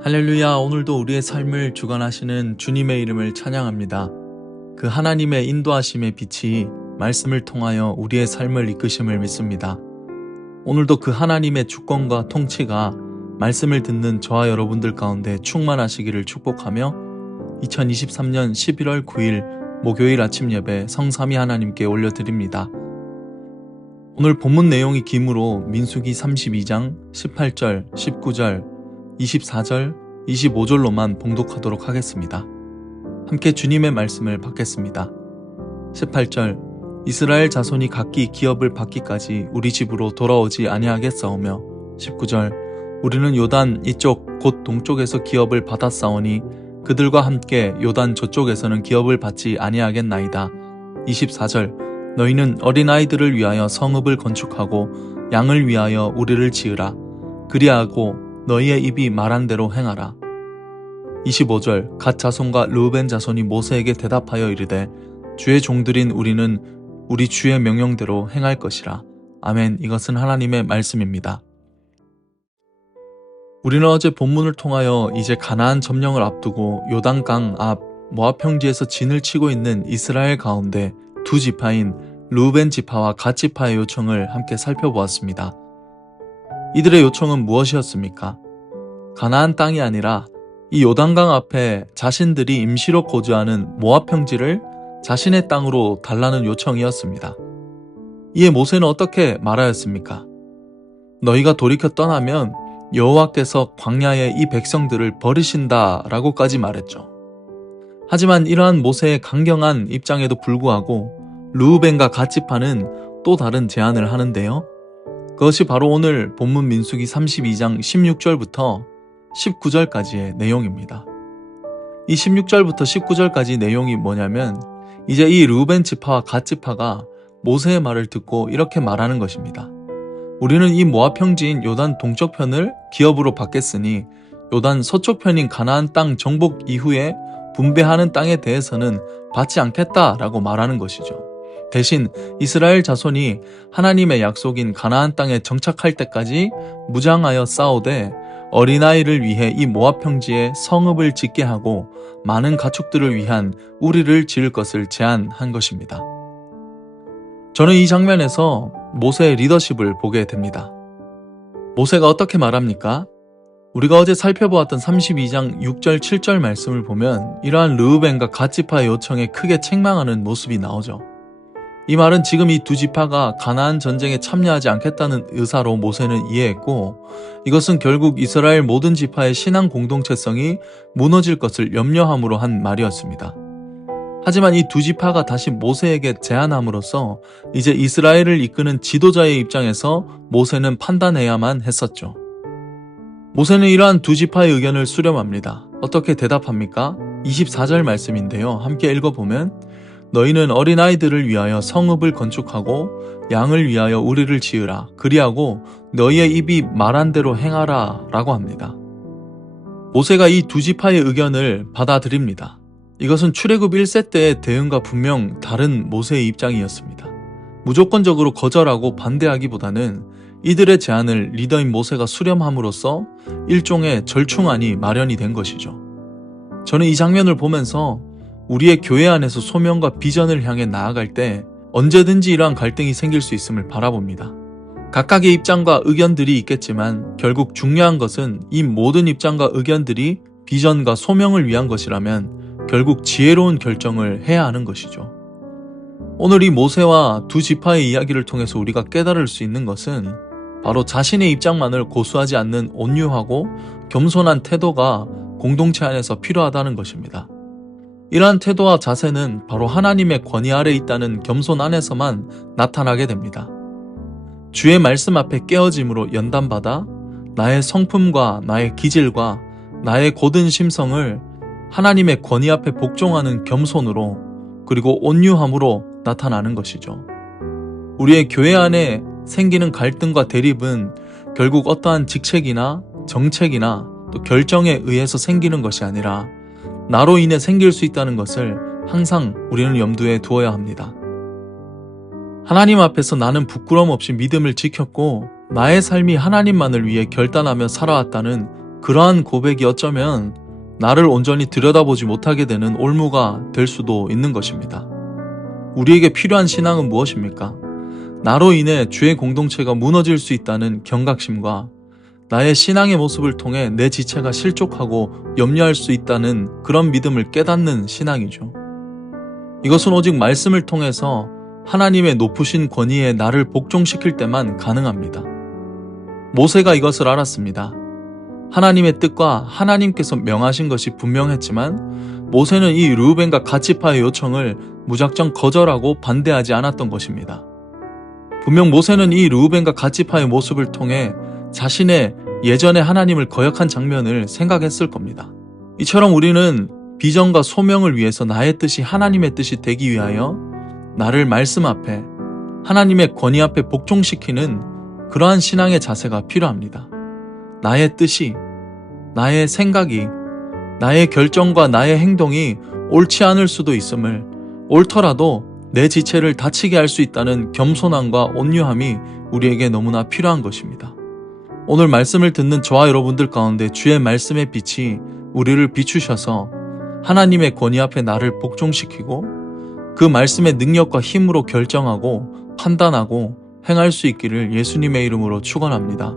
할렐루야. 오늘도 우리의 삶을 주관하시는 주님의 이름을 찬양합니다. 그 하나님의 인도하심의 빛이 말씀을 통하여 우리의 삶을 이끄심을 믿습니다. 오늘도 그 하나님의 주권과 통치가 말씀을 듣는 저와 여러분들 가운데 충만하시기를 축복하며 2023년 11월 9일 목요일 아침 예배 성삼위 하나님께 올려드립니다. 오늘 본문 내용이 기므로 민수기 32장 18절, 19절, 24절, 25절로만 봉독하도록 하겠습니다. 함께 주님의 말씀을 받겠습니다. 18절 이스라엘 자손이 각기 기업을 받기까지 우리 집으로 돌아오지 아니하겠사오며 19절 우리는 요단 이쪽 곧 동쪽에서 기업을 받았사오니 그들과 함께 요단 저쪽에서는 기업을 받지 아니하겠나이다. 24절 너희는 어린아이들을 위하여 성읍을 건축하고 양을 위하여 우리를 지으라. 그리하고 너희의 입이 말한 대로 행하라. 25절 갓 자손과 르우벤 자손이 모세에게 대답하여 이르되 주의 종들인 우리는 우리 주의 명령대로 행할 것이라. 아멘. 이것은 하나님의 말씀입니다. 우리는 어제 본문을 통하여 이제 가나안 점령을 앞두고 요단강 앞 모압 평지에서 진을 치고 있는 이스라엘 가운데 두 지파인 르우벤 지파와 갓 지파의 요청을 함께 살펴보았습니다. 이들의 요청은 무엇이었습니까? 가나안 땅이 아니라 이 요단강 앞에 자신들이 임시로 거주하는 모압 평지를 자신의 땅으로 달라는 요청이었습니다. 이에 모세는 어떻게 말하였습니까? 너희가 돌이켜 떠나면 여호와께서 광야에 이 백성들을 버리신다 라고까지 말했죠. 하지만 이러한 모세의 강경한 입장에도 불구하고 르우벤과 갓 지파는 또 다른 제안을 하는데요. 그것이 바로 오늘 본문 민수기 32장 16절부터 19절까지의 내용입니다. 이 16절부터 19절까지 내용이 뭐냐면 이제 이 르우벤 지파와 갓 지파가 모세의 말을 듣고 이렇게 말하는 것입니다. 우리는 이 모압 평지인 요단 동쪽 편을 기업으로 받겠으니 요단 서쪽 편인 가나안 땅 정복 이후에 분배하는 땅에 대해서는 받지 않겠다라고 말하는 것이죠. 대신 이스라엘 자손이 하나님의 약속인 가나안 땅에 정착할 때까지 무장하여 싸우되 어린아이를 위해 이 모압 평지에 성읍을 짓게 하고 많은 가축들을 위한 우리를 지을 것을 제안한 것입니다. 저는 이 장면에서 모세의 리더십을 보게 됩니다. 모세가 어떻게 말합니까? 우리가 어제 살펴보았던 32장 6절 7절 말씀을 보면 이러한 르우벤과 갓 지파의 요청에 크게 책망하는 모습이 나오죠. 이 말은 지금 이 두 지파가 가나안 전쟁에 참여하지 않겠다는 의사로 모세는 이해했고 이것은 결국 이스라엘 모든 지파의 신앙 공동체성이 무너질 것을 염려함으로 한 말이었습니다. 하지만 이 두 지파가 다시 모세에게 제안함으로써 이제 이스라엘을 이끄는 지도자의 입장에서 모세는 판단해야만 했었죠. 모세는 이러한 두 지파의 의견을 수렴합니다. 어떻게 대답합니까? 24절 말씀인데요. 함께 읽어보면 너희는 어린아이들을 위하여 성읍을 건축하고 양을 위하여 우리를 지으라. 그리하고 너희의 입이 말한 대로 행하라 라고 합니다. 모세가 이 두 지파의 의견을 받아들입니다. 이것은 출애굽 1세 때의 대응과 분명 다른 모세의 입장이었습니다. 무조건적으로 거절하고 반대하기보다는 이들의 제안을 리더인 모세가 수렴함으로써 일종의 절충안이 마련이 된 것이죠. 저는 이 장면을 보면서 우리의 교회 안에서 소명과 비전을 향해 나아갈 때 언제든지 이러한 갈등이 생길 수 있음을 바라봅니다. 각각의 입장과 의견들이 있겠지만 결국 중요한 것은 이 모든 입장과 의견들이 비전과 소명을 위한 것이라면 결국 지혜로운 결정을 해야 하는 것이죠. 오늘 이 모세와 두 지파의 이야기를 통해서 우리가 깨달을 수 있는 것은 바로 자신의 입장만을 고수하지 않는 온유하고 겸손한 태도가 공동체 안에서 필요하다는 것입니다. 이러한 태도와 자세는 바로 하나님의 권위 아래 있다는 겸손 안에서만 나타나게 됩니다. 주의 말씀 앞에 깨어짐으로 연단받아 나의 성품과 나의 기질과 나의 고든 심성을 하나님의 권위 앞에 복종하는 겸손으로 그리고 온유함으로 나타나는 것이죠. 우리의 교회 안에 생기는 갈등과 대립은 결국 어떠한 직책이나 정책이나 또 결정에 의해서 생기는 것이 아니라 나로 인해 생길 수 있다는 것을 항상 우리는 염두에 두어야 합니다. 하나님 앞에서 나는 부끄럼 없이 믿음을 지켰고 나의 삶이 하나님만을 위해 결단하며 살아왔다는 그러한 고백이 어쩌면 나를 온전히 들여다보지 못하게 되는 올무가 될 수도 있는 것입니다. 우리에게 필요한 신앙은 무엇입니까? 나로 인해 주의 공동체가 무너질 수 있다는 경각심과 나의 신앙의 모습을 통해 내 지체가 실족하고 염려할 수 있다는 그런 믿음을 깨닫는 신앙이죠. 이것은 오직 말씀을 통해서 하나님의 높으신 권위에 나를 복종시킬 때만 가능합니다. 모세가 이것을 알았습니다. 하나님의 뜻과 하나님께서 명하신 것이 분명했지만 모세는 이 르우벤과 갓지파의 요청을 무작정 거절하고 반대하지 않았던 것입니다. 분명 모세는 이 르우벤과 갓지파의 모습을 통해 자신의 예전에 하나님을 거역한 장면을 생각했을 겁니다. 이처럼 우리는 비전과 소명을 위해서 나의 뜻이 하나님의 뜻이 되기 위하여 나를 말씀 앞에 하나님의 권위 앞에 복종시키는 그러한 신앙의 자세가 필요합니다. 나의 뜻이, 나의 생각이, 나의 결정과 나의 행동이 옳지 않을 수도 있음을, 옳더라도 내 지체를 다치게 할 수 있다는 겸손함과 온유함이 우리에게 너무나 필요한 것입니다. 오늘 말씀을 듣는 저와 여러분들 가운데 주의 말씀의 빛이 우리를 비추셔서 하나님의 권위 앞에 나를 복종시키고 그 말씀의 능력과 힘으로 결정하고 판단하고 행할 수 있기를 예수님의 이름으로 축원합니다.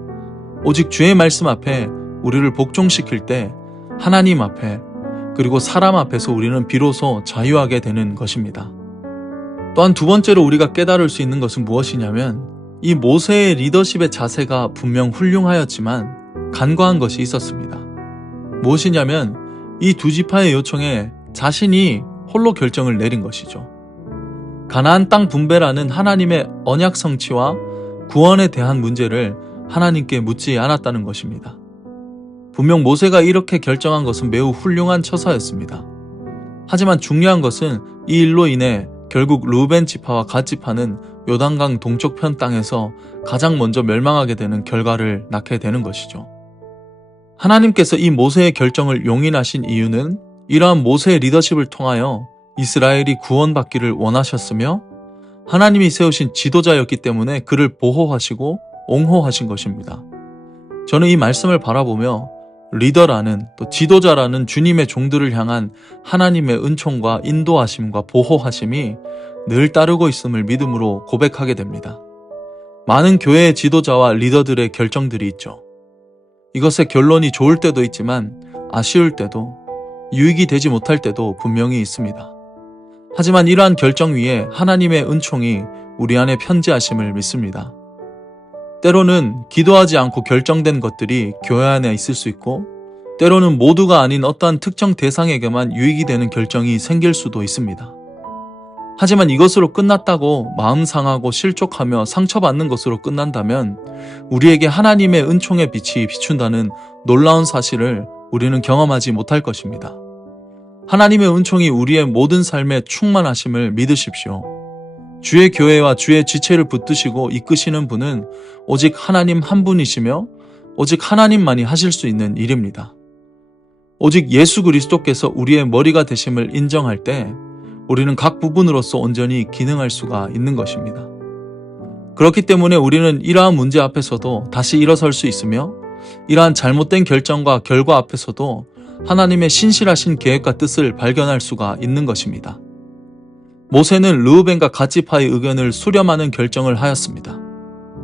오직 주의 말씀 앞에 우리를 복종시킬 때 하나님 앞에 그리고 사람 앞에서 우리는 비로소 자유하게 되는 것입니다. 또한 두 번째로 우리가 깨달을 수 있는 것은 무엇이냐면 이 모세의 리더십의 자세가 분명 훌륭하였지만 간과한 것이 있었습니다. 무엇이냐면 이 두 지파의 요청에 자신이 홀로 결정을 내린 것이죠. 가나안 땅 분배라는 하나님의 언약 성취와 구원에 대한 문제를 하나님께 묻지 않았다는 것입니다. 분명 모세가 이렇게 결정한 것은 매우 훌륭한 처사였습니다. 하지만 중요한 것은 이 일로 인해 결국 르우벤 지파와 갓 지파는 요단강 동쪽편 땅에서 가장 먼저 멸망하게 되는 결과를 낳게 되는 것이죠. 하나님께서 이 모세의 결정을 용인하신 이유는 이러한 모세의 리더십을 통하여 이스라엘이 구원받기를 원하셨으며 하나님이 세우신 지도자였기 때문에 그를 보호하시고 옹호하신 것입니다. 저는 이 말씀을 바라보며 리더라는 또 지도자라는 주님의 종들을 향한 하나님의 은총과 인도하심과 보호하심이 늘 따르고 있음을 믿음으로 고백하게 됩니다. 많은 교회의 지도자와 리더들의 결정들이 있죠. 이것의 결론이 좋을 때도 있지만 아쉬울 때도 유익이 되지 못할 때도 분명히 있습니다. 하지만 이러한 결정 위에 하나님의 은총이 우리 안에 편재하심을 믿습니다. 때로는 기도하지 않고 결정된 것들이 교회 안에 있을 수 있고 때로는 모두가 아닌 어떠한 특정 대상에게만 유익이 되는 결정이 생길 수도 있습니다. 하지만 이것으로 끝났다고 마음 상하고 실족하며 상처받는 것으로 끝난다면 우리에게 하나님의 은총의 빛이 비춘다는 놀라운 사실을 우리는 경험하지 못할 것입니다. 하나님의 은총이 우리의 모든 삶에 충만하심을 믿으십시오. 주의 교회와 주의 지체를 붙드시고 이끄시는 분은 오직 하나님 한 분이시며 오직 하나님만이 하실 수 있는 일입니다. 오직 예수 그리스도께서 우리의 머리가 되심을 인정할 때 우리는 각 부분으로서 온전히 기능할 수가 있는 것입니다. 그렇기 때문에 우리는 이러한 문제 앞에서도 다시 일어설 수 있으며 이러한 잘못된 결정과 결과 앞에서도 하나님의 신실하신 계획과 뜻을 발견할 수가 있는 것입니다. 모세는 르우벤과 갓 지파의 의견을 수렴하는 결정을 하였습니다.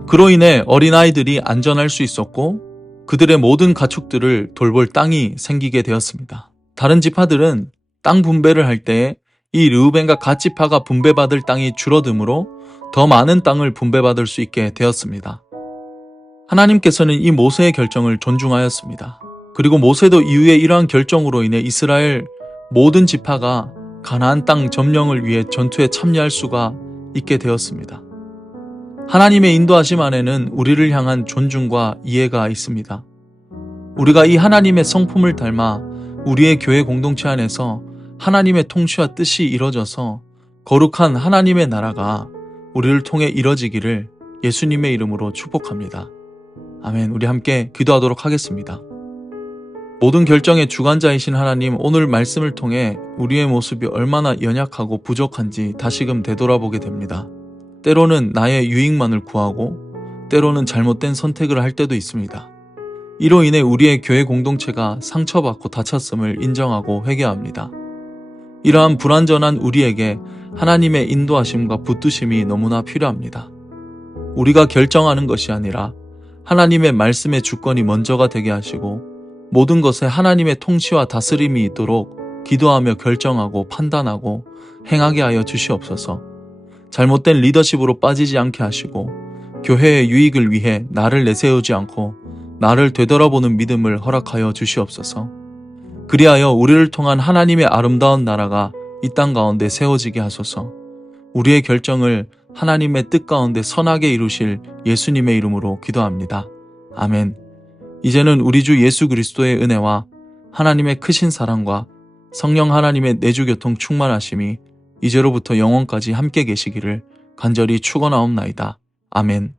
그로 인해 어린아이들이 안전할 수 있었고 그들의 모든 가축들을 돌볼 땅이 생기게 되었습니다. 다른 지파들은 땅 분배를 할 때에 이 르우벤과 갓 지파가 분배받을 땅이 줄어들므로 더 많은 땅을 분배받을 수 있게 되었습니다. 하나님께서는 이 모세의 결정을 존중하였습니다. 그리고 모세도 이후에 이러한 결정으로 인해 이스라엘 모든 지파가 가나안 땅 점령을 위해 전투에 참여할 수가 있게 되었습니다. 하나님의 인도하심 안에는 우리를 향한 존중과 이해가 있습니다. 우리가 이 하나님의 성품을 닮아 우리의 교회 공동체 안에서 하나님의 통치와 뜻이 이루어져서 거룩한 하나님의 나라가 우리를 통해 이루어지기를 예수님의 이름으로 축복합니다. 아멘. 우리 함께 기도하도록 하겠습니다. 모든 결정의 주관자이신 하나님, 오늘 말씀을 통해 우리의 모습이 얼마나 연약하고 부족한지 다시금 되돌아보게 됩니다. 때로는 나의 유익만을 구하고 때로는 잘못된 선택을 할 때도 있습니다. 이로 인해 우리의 교회 공동체가 상처받고 다쳤음을 인정하고 회개합니다. 이러한 불완전한 우리에게 하나님의 인도하심과 붙드심이 너무나 필요합니다. 우리가 결정하는 것이 아니라 하나님의 말씀의 주권이 먼저가 되게 하시고 모든 것에 하나님의 통치와 다스림이 있도록 기도하며 결정하고 판단하고 행하게 하여 주시옵소서. 잘못된 리더십으로 빠지지 않게 하시고 교회의 유익을 위해 나를 내세우지 않고 나를 되돌아보는 믿음을 허락하여 주시옵소서. 그리하여 우리를 통한 하나님의 아름다운 나라가 이 땅 가운데 세워지게 하소서. 우리의 결정을 하나님의 뜻 가운데 선하게 이루실 예수님의 이름으로 기도합니다. 아멘. 이제는 우리 주 예수 그리스도의 은혜와 하나님의 크신 사랑과 성령 하나님의 내주교통 충만하심이 이제로부터 영원까지 함께 계시기를 간절히 축원하옵나이다. 아멘.